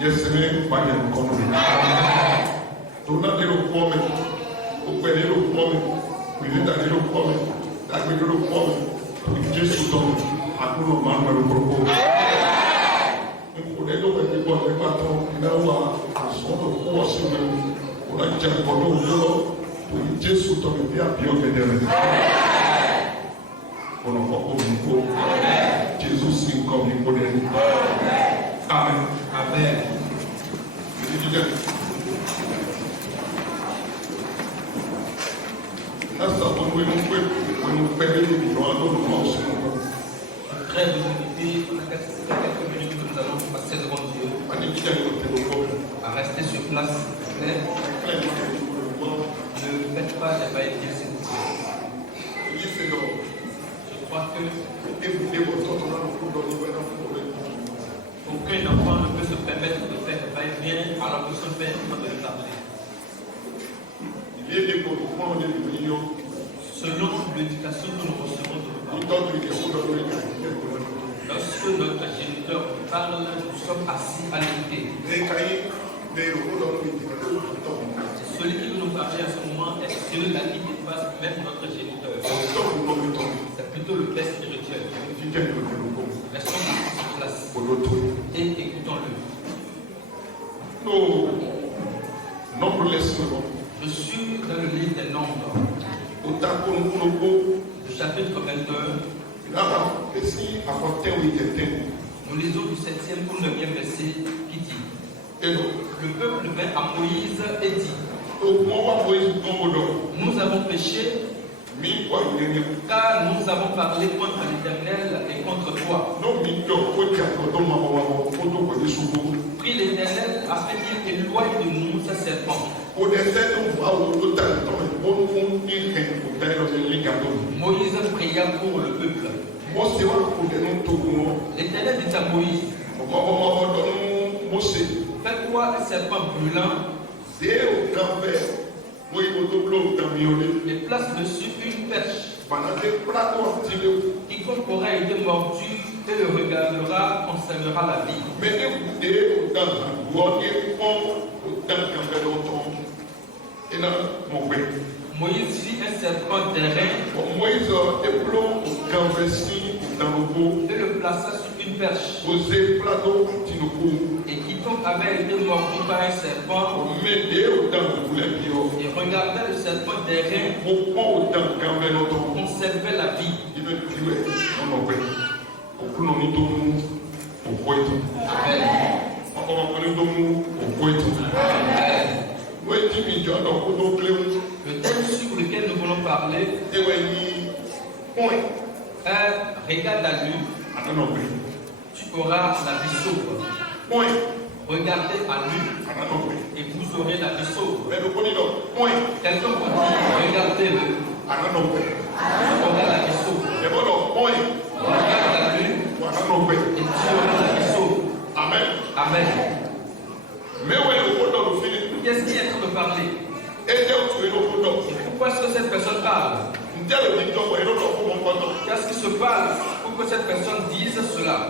Yesterday, by the economy. Do not little woman, open little woman, within that little woman, that little woman, with Jesus on, I don't know, man, will propose. And for the little people, they matter, now, as one of course, when I just go to with Jesus on the appeal, on a couple of people, Jesus in coming for them. Amen. Amen. That's not when we pay the house. Très limité, on a quelques minutes que nous allons passer devant Dieu. À rester sur place, s'il vous plaît. Ne faites pas les va-et-vient, s'il vous plaît. Je crois que aucun enfant ne peut se permettre de faire des va-et-vient alors que son père est en train de les appeler. Selon l'éducation que nous recevons de nos parents, lorsque notre géniteur parle, nous sommes assis à l'écouter. Celui qui veut nous parler à ce moment est celui-là qui dépasse même notre géniteur. C'est plutôt le père spirituel. Restons sur place et écoutons-le. Je suis dans le livre des Nombres, le chapitre 22. Nous lisons du 7e au 9e verset qui dit: le peuple vint à Moïse et dit: nous avons péché car nous avons parlé contre l'Éternel et contre toi. Prie l'Éternel afin qu'il éloigne de nous sa serpent. Moïse pria pour le peuple. L'Éternel dit à Moïse: fais-toi un serpent brûlant et place dessus une perche. Quiconque aura été mordu et le regardera conservera la vie. Moïse fit un serpent d'airain et le plaça sur une perche. Et quiconque avait été mordu par un serpent et regardait le serpent d'airain conservait la vie. Le thème sur lequel nous voulons parler regarde à lui, tu auras la vie sauve. Regardez à lui et vous aurez la vie sauve. Quelqu'un vous dit regardez-le, tu auras la vie sauve. Regarde à lui et tu auras la vie sauve. Amen. Amen. Qu'est-ce qui est en train de parler? Et pourquoi est-ce que cette personne parle? Qu'est-ce qui se passe pour que cette personne dise cela?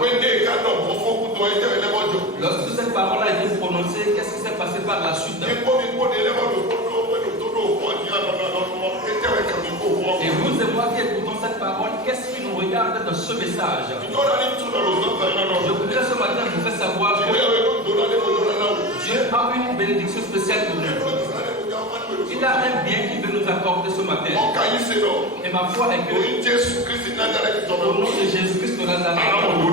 Lorsque cette parole a été prononcée, qu'est-ce qui s'est passé par la suite? Et vous et moi qui écoutons cette parole, qu'est-ce qui nous regarde dans ce message? Je voudrais ce matin vous faire savoir que Dieu a une bénédiction spéciale pour nous. Il a un bien qu'il veut nous accorder ce matin. Et ma foi est que au nom de Jésus-Christ de Nazareth, au nom de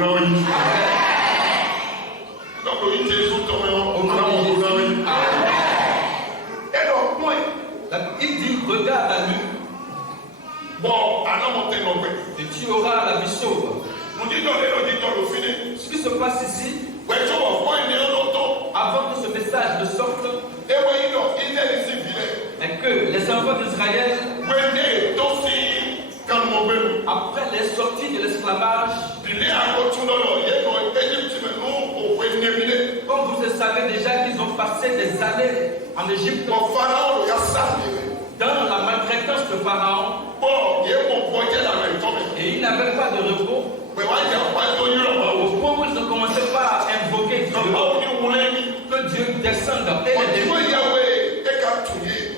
Jésus, il dit regarde à lui et tu auras la vie sauve. Ce qui se passe ici, avant que ce message ne sorte, est que les enfants d'Israël, après les sorties de l'esclavage, comme vous le savez déjà qu'ils ont passé des années en Égypte, dans la maltraitance de Pharaon, et ils n'avaient pas de repos, au point où ils ont commencé par invoquer Dieu descende et les délivre.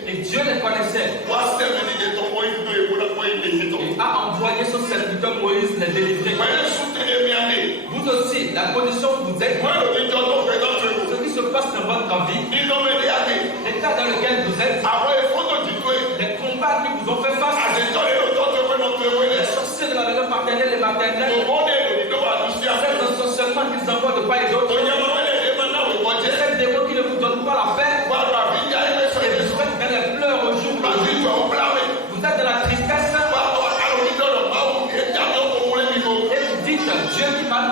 Et Dieu les connaissait. Et a envoyé son serviteur Moïse les délivrer. Vous aussi, la condition où vous êtes, ce qui se passe dans votre vie, l'état dans lequel vous êtes, les combats qui vous ont fait face, les sorciers de la maison paternelle et maternelle, cet ensorcellement qu'ils envoient de part et d'autre, ces démons qui ne vous donnent pas la paix, et vous êtes dans les pleurs au jour, vous êtes dans la tristesse, et vous dites, Dieu qui m'a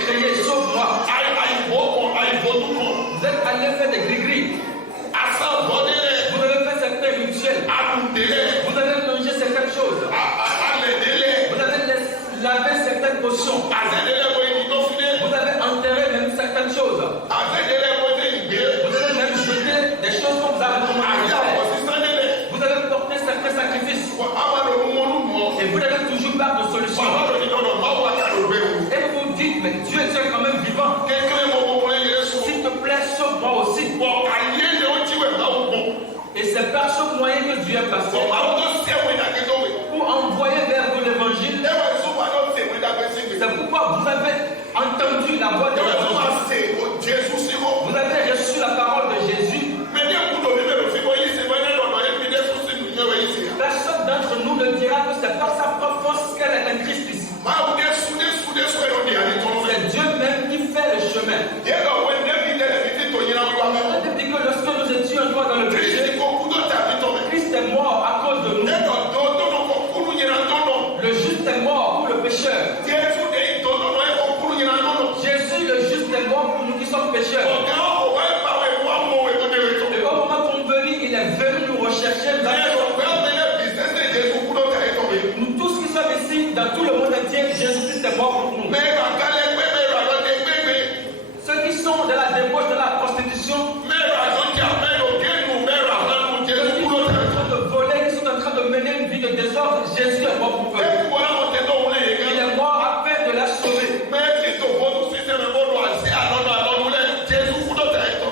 créé, sauve-moi. Vous êtes allé faire des gris-gris. Vous avez fait certains rituels. Vous avez mangé certaines choses. Vous avez lavé certaines potions. Vous avez enterré même certaines choses. Vous avez même jeté des choses qu'on vous a recommandé de faire. Vous avez porté certains sacrifices. Et vous n'avez toujours pas de solution. Et vous vous dites, mais Dieu est quand même vivant. S'il te plaît, sauve-moi aussi. Et c'est par ce moyen que Dieu est passé pour envoyer vers vous l'évangile. C'est pourquoi vous avez entendu la voix de Jésus. Vous avez reçu la parole de Jésus. Personne d'entre nous ne dira que c'est par sa propre force qu'elle est un Christ ici. C'est Dieu même qui fait le chemin. Depuis que lorsque nous étions encore dans le péché, Christ est mort à cause de nous. Le juste est mort pour le pécheur. Jésus, le juste est mort pour nous qui sommes pécheurs. Et au moment convenu, il est venu nous rechercher. Nous tous qui sommes ici, dans tout le monde entier, Jésus-Christ est mort pour nous. Ceux qui sont de la débauche, de la prostitution, ceux qui sont en train de voler, qui sont en train de mener une vie de désordre, Jésus est mort pour eux. Il est mort afin de la sauver.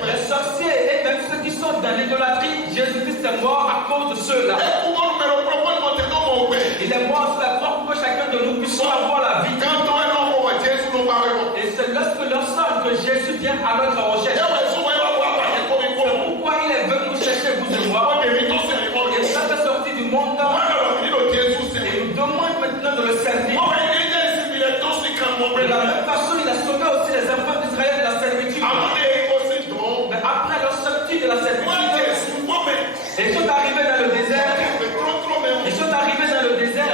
Les sorciers et même ceux qui sont dans l'idolâtrie, Jésus-Christ est mort à cause de ceux-là. Il est mort sur la croix pour que chacun de nous puisse avoir la vie. Et c'est lorsque leur sort que Jésus vient à notre recherche. Pourquoi il est venu nous chercher, vous et moi. Et ça est sorti du monde. Et nous demande maintenant de le servir. De la même façon, il a sauvé aussi les enfants d'Israël de la servitude. Mais après leur sortie de la servitude, ils sont arrivés dans le désert. Ils sont arrivés dans le désert.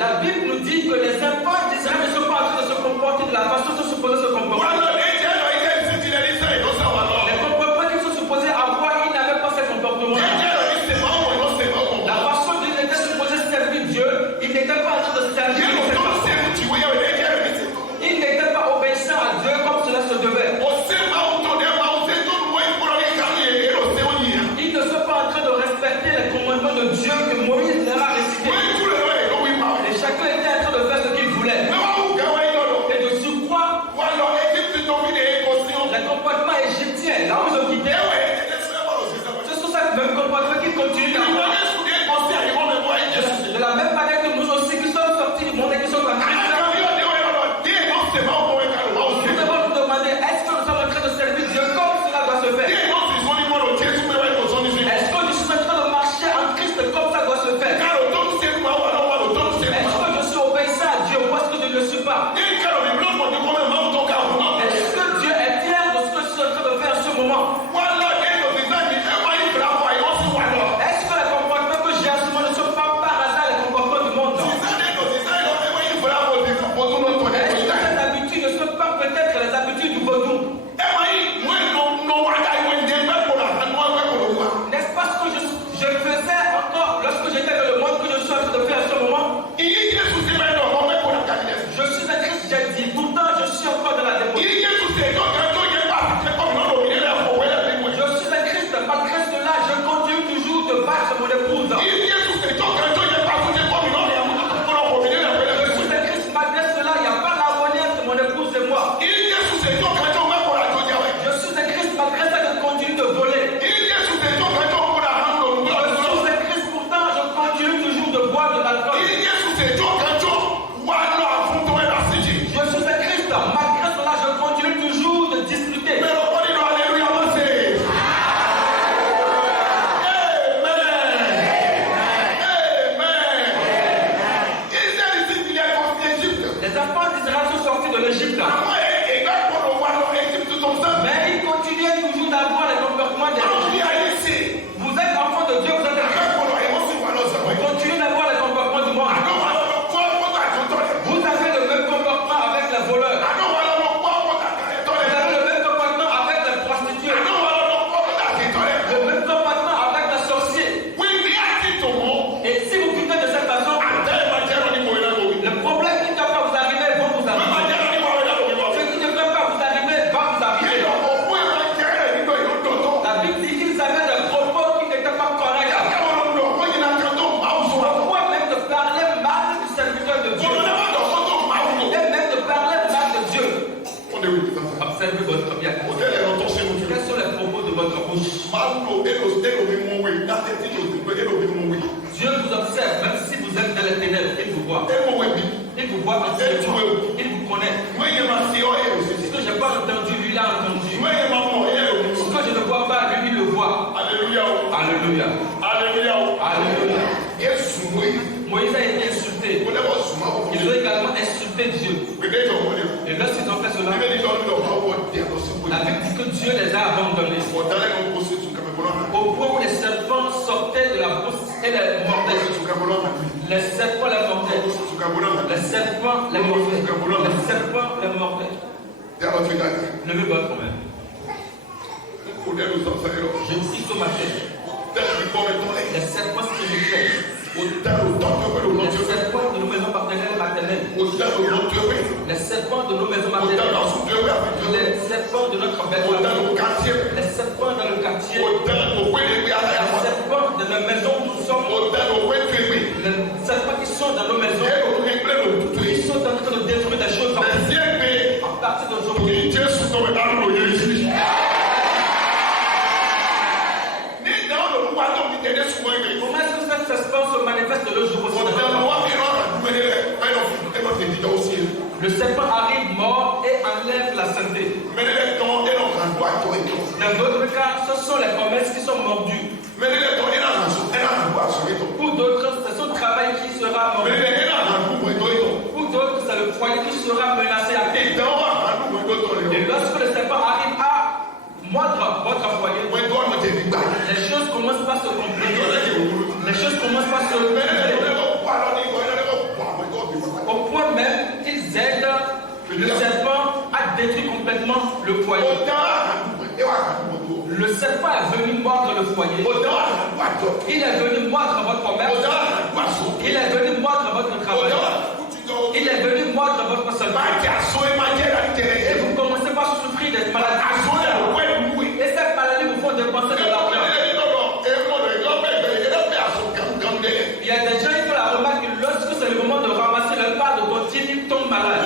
La Bible nous dit que les enfants d'Israël ne sont pas en train de se comporter Les enfants d'Israël sont sortis de l'Égypte. Mais ils continuaient toujours d'avoir les comportements des Égyptiens. Vous êtes enfants de Dieu, vous êtes vous continuez d'avoir les comportements du monde. Vous avez le même comportement avec les voleurs. Vous avez le même comportement avec les prostituées. Le même comportement avec les sorciers. Et si vous vivez de cette façon, le problème qui ne doit pas vous arriver vont vous arriver. Ce qui ne doit pas vous arriver va vous arriver. La Bible dit qu'ils avaient des propos qui n'étaient pas corrects. Pourquoi même de parler mal du serviteur de Dieu? Et même de parler mal de Dieu. Observez votre bien. Quels sont les propos de votre bouche? Dieu vous observe, même si vous êtes dans les ténèbres, il vous voit. Il vous voit entièrement. Il vous connaît. Ce que je n'ai pas entendu, lui l'a entendu. Ce que je ne vois pas, lui il le voit. Alléluia. Alléluia. Alléluia. Alléluia. Moïse a été insulté. Ils ont également insulté Dieu. Et lorsqu'ils ont fait cela, la Bible dit que Dieu les a abandonnés. Au point où les serpents sortaient de la bouche et les mordaient. Les serpents les mordaient. Les serpents les mordaient. Les serpents les mordaient. Levez votre main. Je prie ce matin. Les serpents spirituels. Les serpents de nos maisons maternelles. Les serpents de nos maisons maternelles. Les serpents de notre belle famille. Les serpents dans le quartier. Les serpents de la maison où nous sommes. Les serpents qui sont dans nos maisons. Ils sont en train de détruire des choses à partir d'aujourd'hui. Comment est-ce que cet serpent se manifeste le jour aussi? Le serpent arrive mort et enlève la santé. Dans d'autres cas, ce sont les commerces qui sont mordus. Pour d'autres, c'est son travail qui sera mordu. Pour d'autres, c'est le foyer qui sera menacé à terre. Et lorsque le serpent arrive à mordre votre foyer, les choses commencent par se compliquer. Les choses commencent par se compliquer. Au point même qu'ils aident le serpent à détruire complètement le foyer. Le serpent est venu mordre le foyer. Il est venu mordre votre commerce. Il est venu mordre votre travail. Il est venu mordre votre santé. Et vous commencez par souffrir des maladies. Et cette maladie vous font dépenser de l'argent. Il y a des gens qui font la remarque que lorsque c'est le moment de ramasser leur part de tontine, ils tombent malades.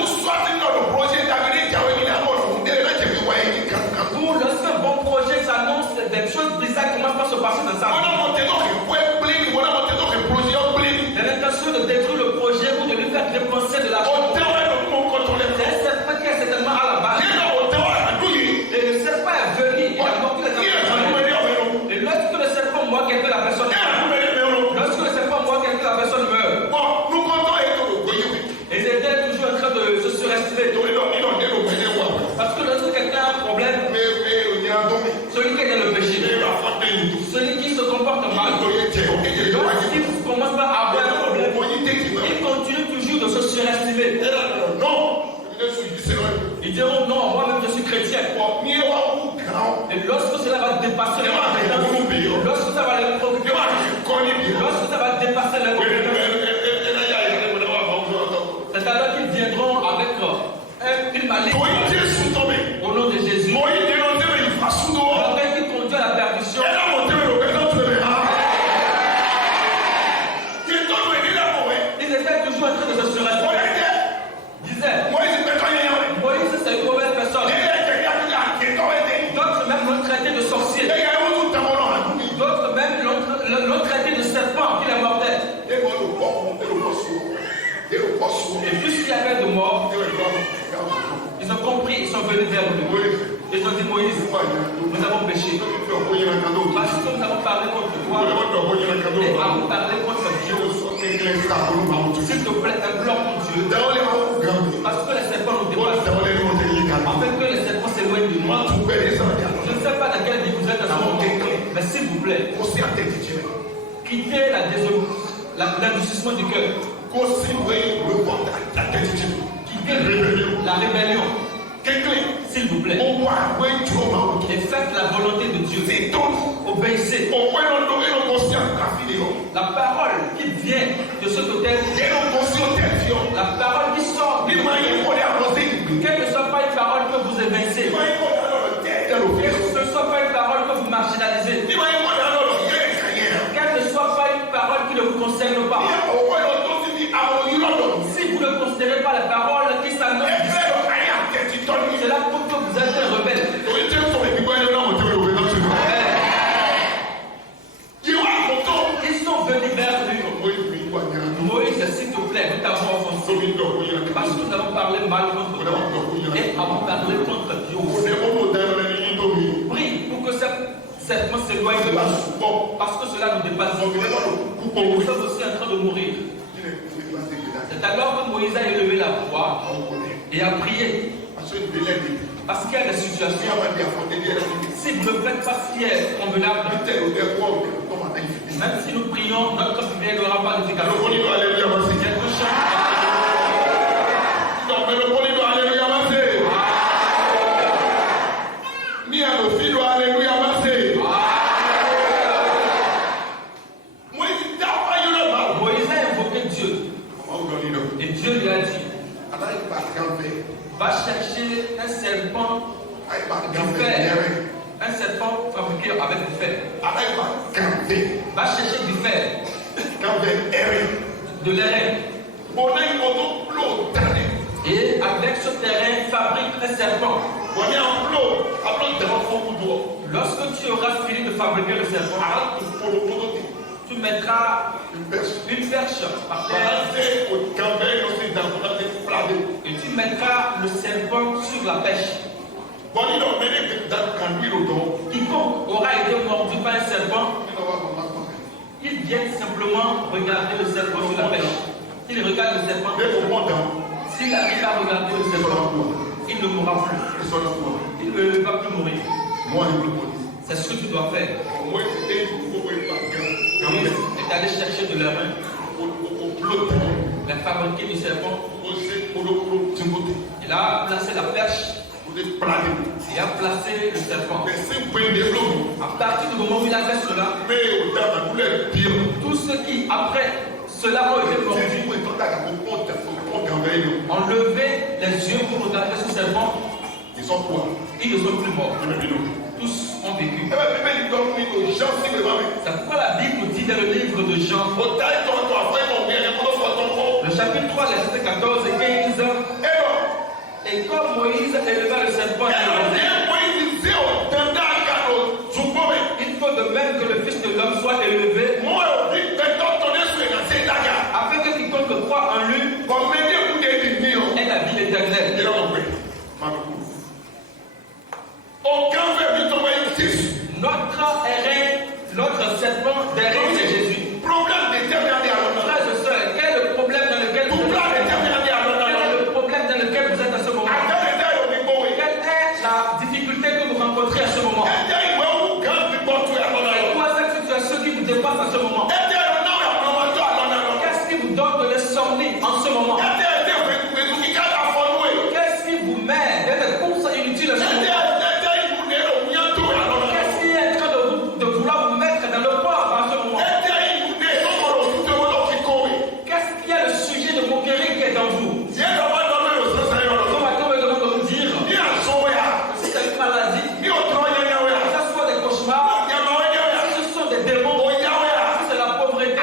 Ou lorsqu'un bon projet s'annonce, des choses bizarres commencent par se passer dans sa vie. L'intention de détruire le projet ou de lui faire dépenser de l'argent. C'est un serpent qui est certainement à la base. Et le serpent est venu, il a mordu les enfants. Et lorsque le serpent mord quelqu'un, la personne meurt. Lorsque le serpent mord quelqu'un, la personne meurt. Et ils étaient toujours en train de se surestimer. Parce que lorsque quelqu'un a un problème, celui qui est dans le péché, celui qui se comporte mal, lorsqu'il commence pas à avoir un problème, il continue toujours de se surestimer. Ils diront non, moi-même je suis chrétien. Et lorsque cela va dépasser les compétences, lorsque ça va les préoccuper, lorsque ça va dépasser les compétences, c'est alors qu'ils viendront avec une malice au nom de Jésus. Afin qu'ils conduisent à la perdition. Ils étaient toujours en train de se surestimer. Disait Moïse c'est une mauvaise personne. D'autres même l'ont traité de sorcier. D'autres même l'ont traité de serpent qui les mordait. Et puisqu'il y avait de morts, ils ont compris, ils sont venus vers lui. Ils ont dit Moïse, nous avons péché. Parce que nous avons parlé contre toi et avons parlé contre Dieu. S'il te plaît, implore mon Dieu. plaît, quittez l'endurcissement du cœur. Quittez la rébellion. S'il vous plaît. Et faites la volonté de Dieu. Obéissez. La parole qui vient de ce côté, la parole qui sort, quelle ne soit pas une parole que vous évincez, quelle ne soit pas une parole que vous marginalisez, quelle ne soit pas une parole qui ne vous concerne pas. Si vous ne considérez pas la parole qui s'annonce, c'est là pour que vous êtes un rebelle. Ils sont venus vers lui. Moïse, s'il te plaît, nous t'avons offensé. Parce que nous avons parlé mal contre toi. Et avons parlé contre Dieu. Prie pour que cette mot s'éloigne de nous. Parce que cela nous dépasse. Et nous sommes aussi en train de mourir. C'est alors que Moïse a élevé la voix et a prié. Parce qu'il y a des situations. Si vous ne faites pas ce qui est convenable, même si nous prions, notre prière n'aura pas d'efficacité. Quelque chose. Moïse a invoqué Dieu. Et Dieu lui a dit, va chercher un serpent du fer. Un serpent fabriqué avec du fer. Va chercher du fer. De l'airain. Et avec ce terrain, fabrique un serpent. Lorsque tu auras fini de fabriquer le serpent, tu mettras une perche par terre. Et tu mettras le serpent sur la pêche. Quiconque aura été mordu par un serpent, il vient simplement regarder le serpent sur la pêche. Il regarde le serpent. S'il arrive à regarder le serpent, il ne mourra plus. Il ne va plus mourir. C'est ce que tu dois faire. Moïse est allé chercher de l'airain, la fabriquer du serpent. Il a placé la perche. Il a placé le serpent. À partir du moment où il a fait cela, tous ceux qui, après cela, ont été mordus, ont levé les yeux pour regarder ce serpent. Ils ne sont plus morts. Tous ont vécu. C'est pourquoi la Bible nous dit dans le livre de Jean, le chapitre 3, verset 14 et 15. Et comme Moïse éleva le serpent, il faut de même que le Fils de l'homme soit élevé, afin que quiconque croit en lui ait la vie éternelle. Notre serpent derrière c'est Jésus. Frères et sœurs, quel est le problème dans lequel vous êtes? Quel est le problème dans lequel vous êtes à ce moment? Quelle est la difficulté que vous rencontrez à ce moment? Ou à cette situation qui vous dépasse à ce moment? Qu'est-ce qui vous donne de l'insomnie en ce moment? Qu'est-ce qui vous met dans des courses inutiles à ce moment? Qu'est-ce qui est en train de vouloir vous mettre dans le corps en ce moment? Qu'est-ce qu'il y a le sujet de moquerie qui est dans vous? Ce matin, on me demande de vous dire que si c'est une maladie, que ce soit des cauchemars, si ce sont des démons, si c'est la pauvreté,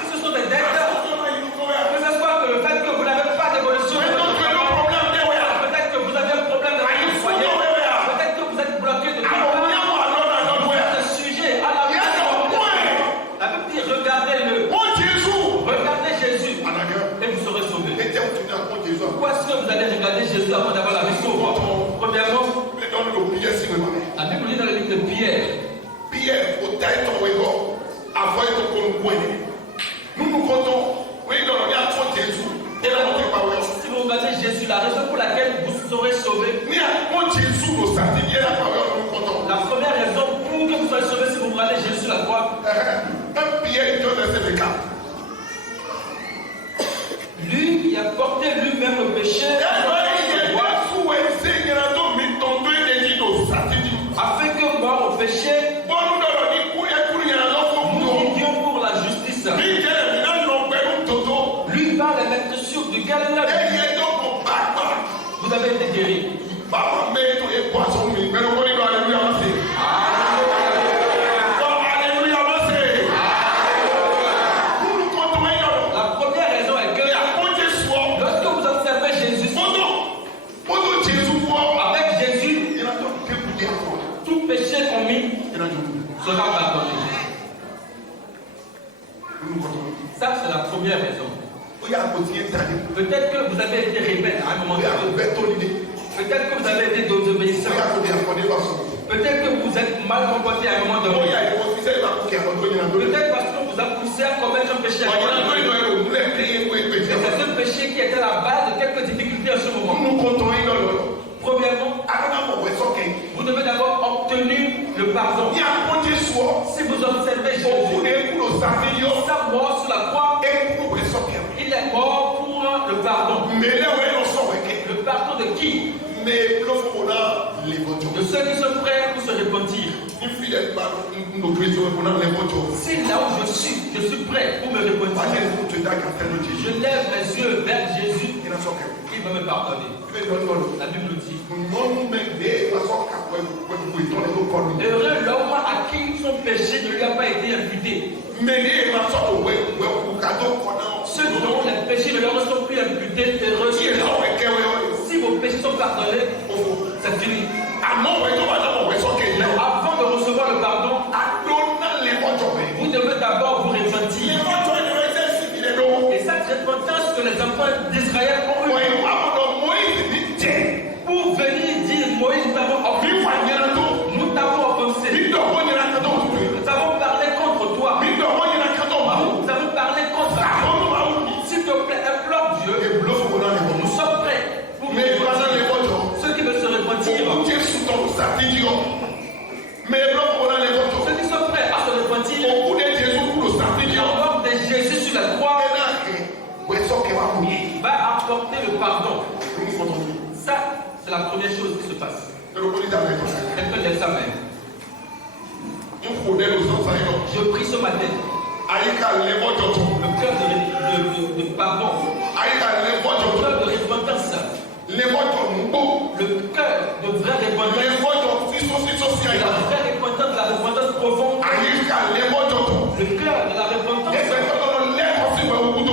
si ce sont des dettes, que ce soit que le fait que vous n'avez pas d'évolution, peut-être que vous avez un problème de foyer, peut-être que vous êtes bloqué de tout. Ce sujet à la vie, la Bible dit regardez-le, regardez Jésus et vous serez sauvés. Pourquoi est-ce que vous allez regarder Jésus avant d'avoir la vie sauve? Premièrement, la Bible dit dans le livre de Pierre, si vous regardez Jésus, la raison pour laquelle vous serez sauvés, la première raison pour que vous soyez sauvés, si vous regardez Jésus, Un pied de ces cas. Lui qui a porté lui-même le péché, afin que mort au péché, nous vivions pour la justice. Lui par les maîtres sûrs de Galilée, vous avez été guéri. Sera pardonné. Ça, c'est la première raison. Peut-être que vous avez été rebelle à un moment donné. Peut-être que vous avez été désobéissant. Peut-être que vous êtes mal comporté à un moment donné. Peut-être parce qu'on vous a poussé à commettre un péché. C'est ce péché qui était la base de quelques difficultés en ce moment. Premièrement, vous devez d'abord obtenir le pardon. Si vous observez Jésus, sa mort sur la croix, il est mort pour le pardon. Le pardon de qui? De ceux qui sont prêts pour se repentir. Si là où je suis prêt pour me repentir, je lève mes yeux vers Jésus, il va me pardonner. La Bible dit. Heureux l'homme à qui son péché ne lui a pas été imputé. Ceux dont les péchés ne leur sont plus imputés, heureux. Si vos péchés sont pardonnés, c'est fini. Mais avant de recevoir le pardon, vous devez d'abord vous repentir. Et cette repentance que les enfants d'Israël ont eu pour venir dire Moïse, nous t'avons offensé. Nous t'avons offensé. Nous avons parlé contre toi. Nous avons parlé contre toi. S'il te plaît, implore Dieu. Nous sommes prêts pour ceux qui veulent se repentir. Ceux qui sont prêts à se repentir, l'homme de Jésus sur la croix va apporter le pardon. Ça, c'est la première chose qui se passe. Quelqu'un lève sa main. Je prie ce matin. Le cœur de pardon. Le cœur de repentance. Le cœur de vraie repentance. La vraie repentance, la repentance profonde. Le cœur de la repentance.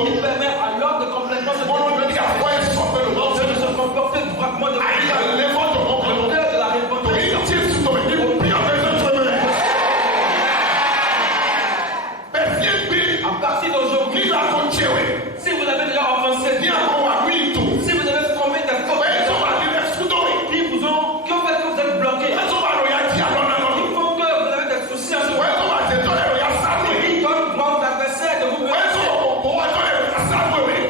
Il permet alors de complètement se comporter droitement de le cœur de la repentance. À partir d'aujourd'hui, si vous avez déjà offensé Dieu, si vous avez commis des fautes qui vous ont fait que vous êtes bloqué, il faut que vous avez des soucis en ce moment. Il donne droit aux adversaires de vous. Il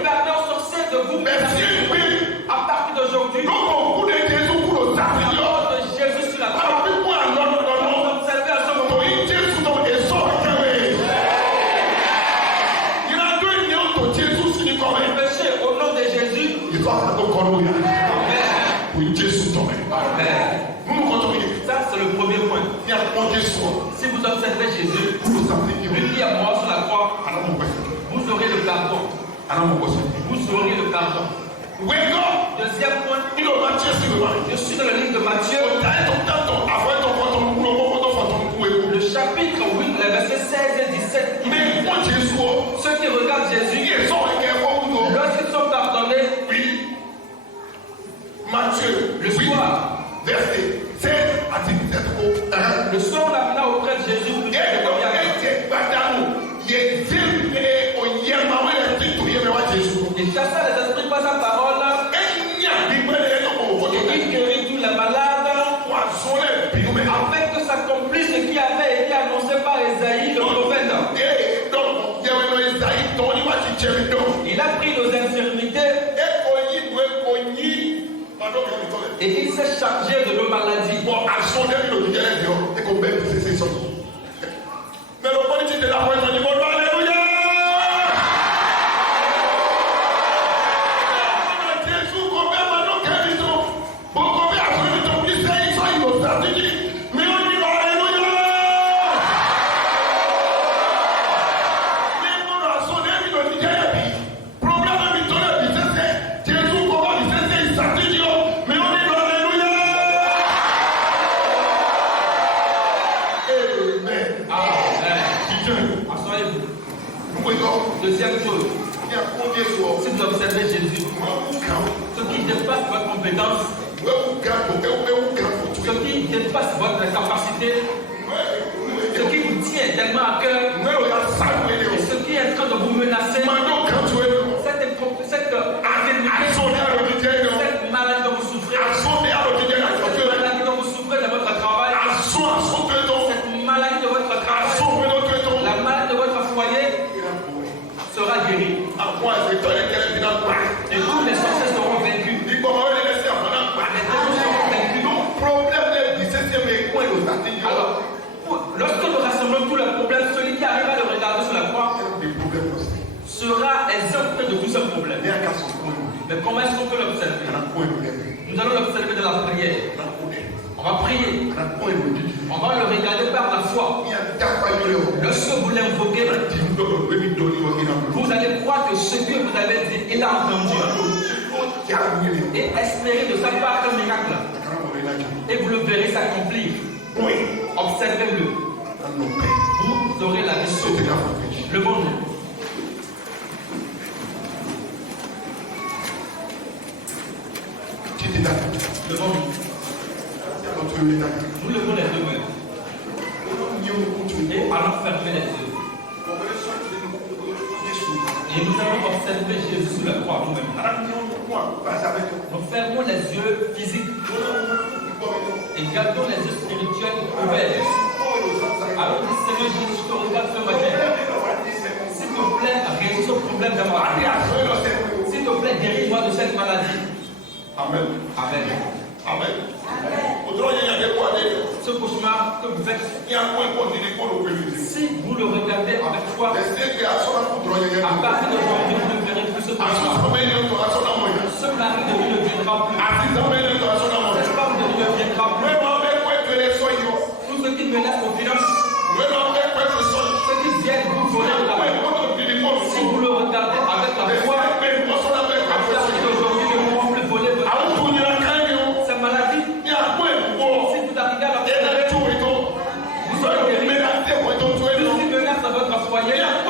permet aux sorciers de vous. À partir d'aujourd'hui, le nom de Jésus sur la croix, vous observez à ce moment. Péché au nom de Jésus. Ça, c'est le premier point. Si vous observez Jésus, lui qui est mort sur la croix, vous aurez le pardon. Vous aurez le pardon. Deuxième point, je suis dans le livre de Matthieu, le chapitre 8, les versets 16 et 17. Ceux qui regardent Jésus, lorsqu'ils sont pardonnés, Matthieu, le soir, verset 16 à 17. Le soir, on l'amena auprès de Jésus. Il chassa les esprits par sa parole. Et il guérit tous les malades. Afin que s'accomplisse ce qui avait été annoncé par Esaïe, le prophète. Il a pris nos infirmités. Et il s'est chargé de nos maladies. Mais le compétences, ce qui dépasse votre capacité, ce qui vous tient tellement à cœur, et ce qui est en train de vous menacer, cette maladie dont vous souffrez, cette maladie dont vous souffrez de votre travail, cette maladie de votre travail, la maladie de votre foyer sera guérie. Et tous les sorciers seront vaincus. Les démons seront vaincus. Alors, lorsque nous rassemblons tous les problèmes, celui qui arrive à le regarder sur la croix sera exempté de tous ces problèmes. Mais comment est-ce qu'on peut l'observer? Nous allons l'observer de la prière. On va prier. On va le regarder par la foi. Lorsque vous l'invoquez, vous allez croire que ce que vous avez dit, il a entendu. Et espérer de sa part un miracle. Et vous le verrez s'accomplir. Observez-le. Vous aurez la vie. Le monde. Le monde. Nous levons les deux mains. Et allons fermer les yeux. Et nous allons observer Jésus sur la croix nous-mêmes. Nous fermons les yeux physiques et gardons les yeux spirituels ouverts. Alors que Seigneur Jésus, je te regarde ce matin. S'il te plaît, résous ce problème de ma vie. S'il te plaît, guéris-moi de cette maladie. Amen. Amen. Amen. Ce cauchemar que vous faites, si vous le regardez avec foi, à partir d'aujourd'hui, vous ne verrez plus ce cauchemar. Ce mari de lui ne viendra plus. Cette femme de lui ne viendra plus. Tout ce qui menace vos finances, ceux qui viennent vous voler de la main, si vous le regardez avec la foi, à partir d'aujourd'hui, ne pourront plus voler votre argent. Cette maladie, si vous arrivez à la vous serez guéri. Tout ce qui menace à votre foyer, lorsque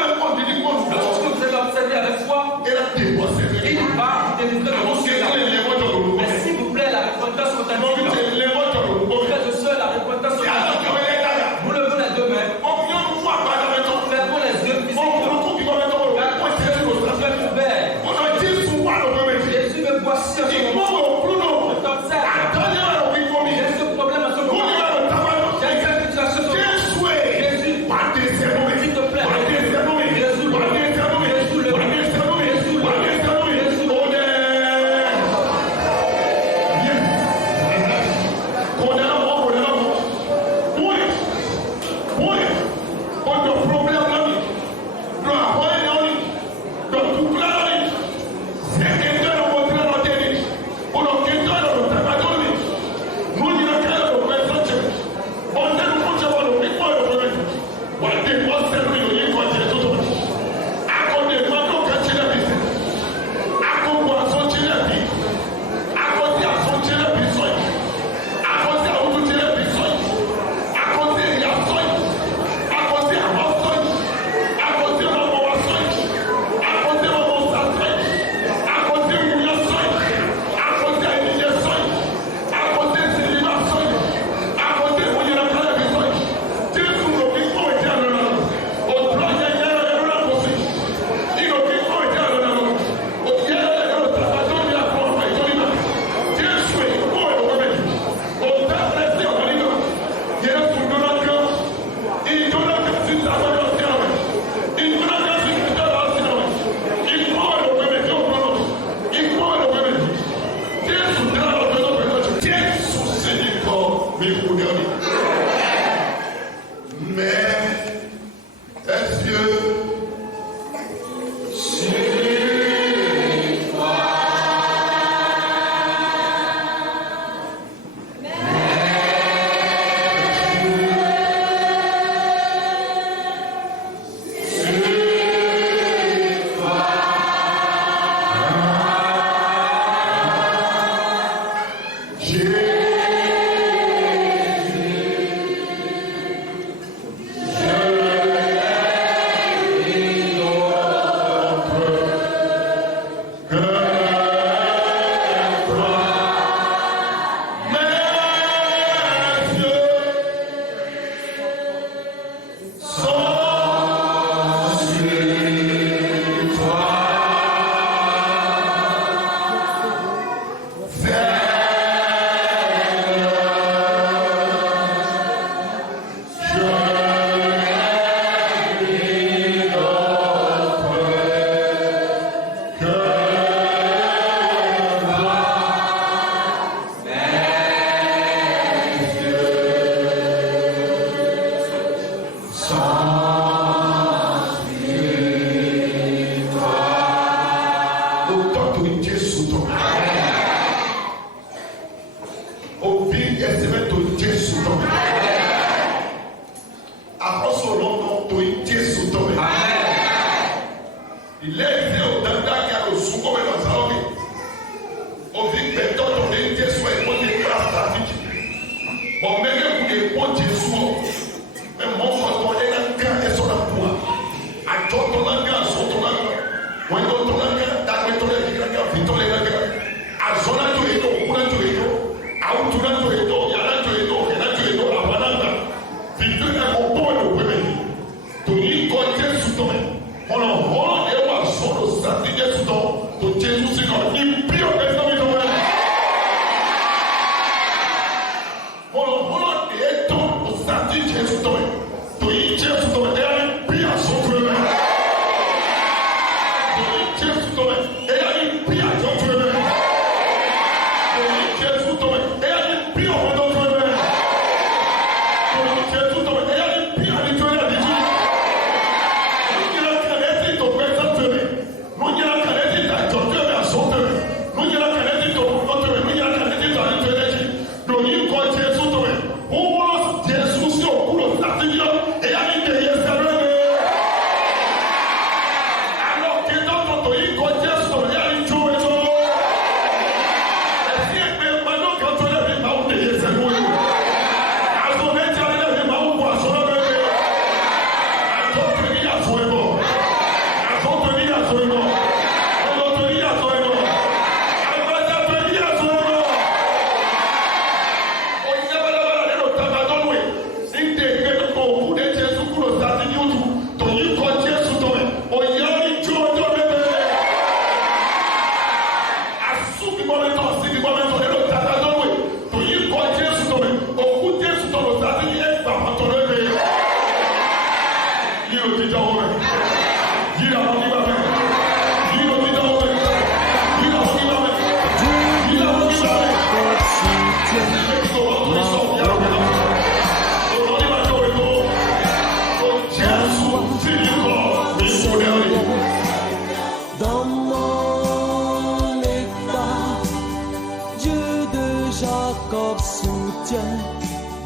vous allez observer avec foi, il va vous délivrer de vos choses. Mais s'il vous plaît, la repentance authentique, frères et sœurs, la repentance authentique, vous levez les deux mains, fermons les yeux physiques, Jésus me voici en ce moment. Je t'observe. J'ai ce problème en ce moment. J'ai cette situation. Jésus, s'il te plaît, tome. Àkóso lọ́dọ̀ tó yí Jésù tome. Ilé ìdílé ò dáadáa kí a lò sún kọ́ mẹ́ta sáwọ́ mi. Òfin gbẹ̀tọ́ tó ní Jésù ẹ̀ wọ́n ti gbà sàfíjì. Bọ̀ mẹ́kẹ́ kù lè pọ̀ Jésù ọ̀. Mẹ́ mọ́ fọ́tọ̀ ẹ̀ náà ká ẹ̀ sọ̀rọ̀ kù wa. Àjọ tó náà ká àṣọ tó náà ká. Wọ́n yóò tó náà ká dàgbé tó lẹ́ kíkà ká fi tó lẹ́ náà ká. Àzọ́ náà tó yẹ tó òkú náà tó yẹ tó. Àwọn tó náà tó yẹ tó yàrá tó yẹ tó ọ̀kẹ́ náà tó yẹ tó àwọn náà ká. Fìdí náà kò bọ́ ẹ̀ òwe mẹ́. Tòyí kọ́ Jésù tó mẹ́. Ọ̀nà ọ̀rọ̀ ẹ̀ wà sọ̀rọ̀ sàtí Jésù tó tó Jésù sí kọ́. Ìbí ọ̀kẹ́ sọ́mi tó mẹ́. Ọ̀nà ẹ̀ tó sàtí Jésù tó mẹ́. Tòyí Jésù tó mẹ́. Ẹ̀ yà ní bí àsọ̀tún mẹ́. Tòyí Jésù tó mẹ́. Ẹ̀ yà ní bí àjọ̀tún mẹ́. Tòyí Jésù tó mẹ́. Ẹ̀ yà ní bí ọ̀mọ̀dọ̀tún mẹ́. Tòyí Jésù tó mẹ́. Ẹ̀ yà ní bí àdìtún mẹ́. Dans mon état, Dieu de Jacob soutient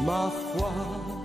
ma foi.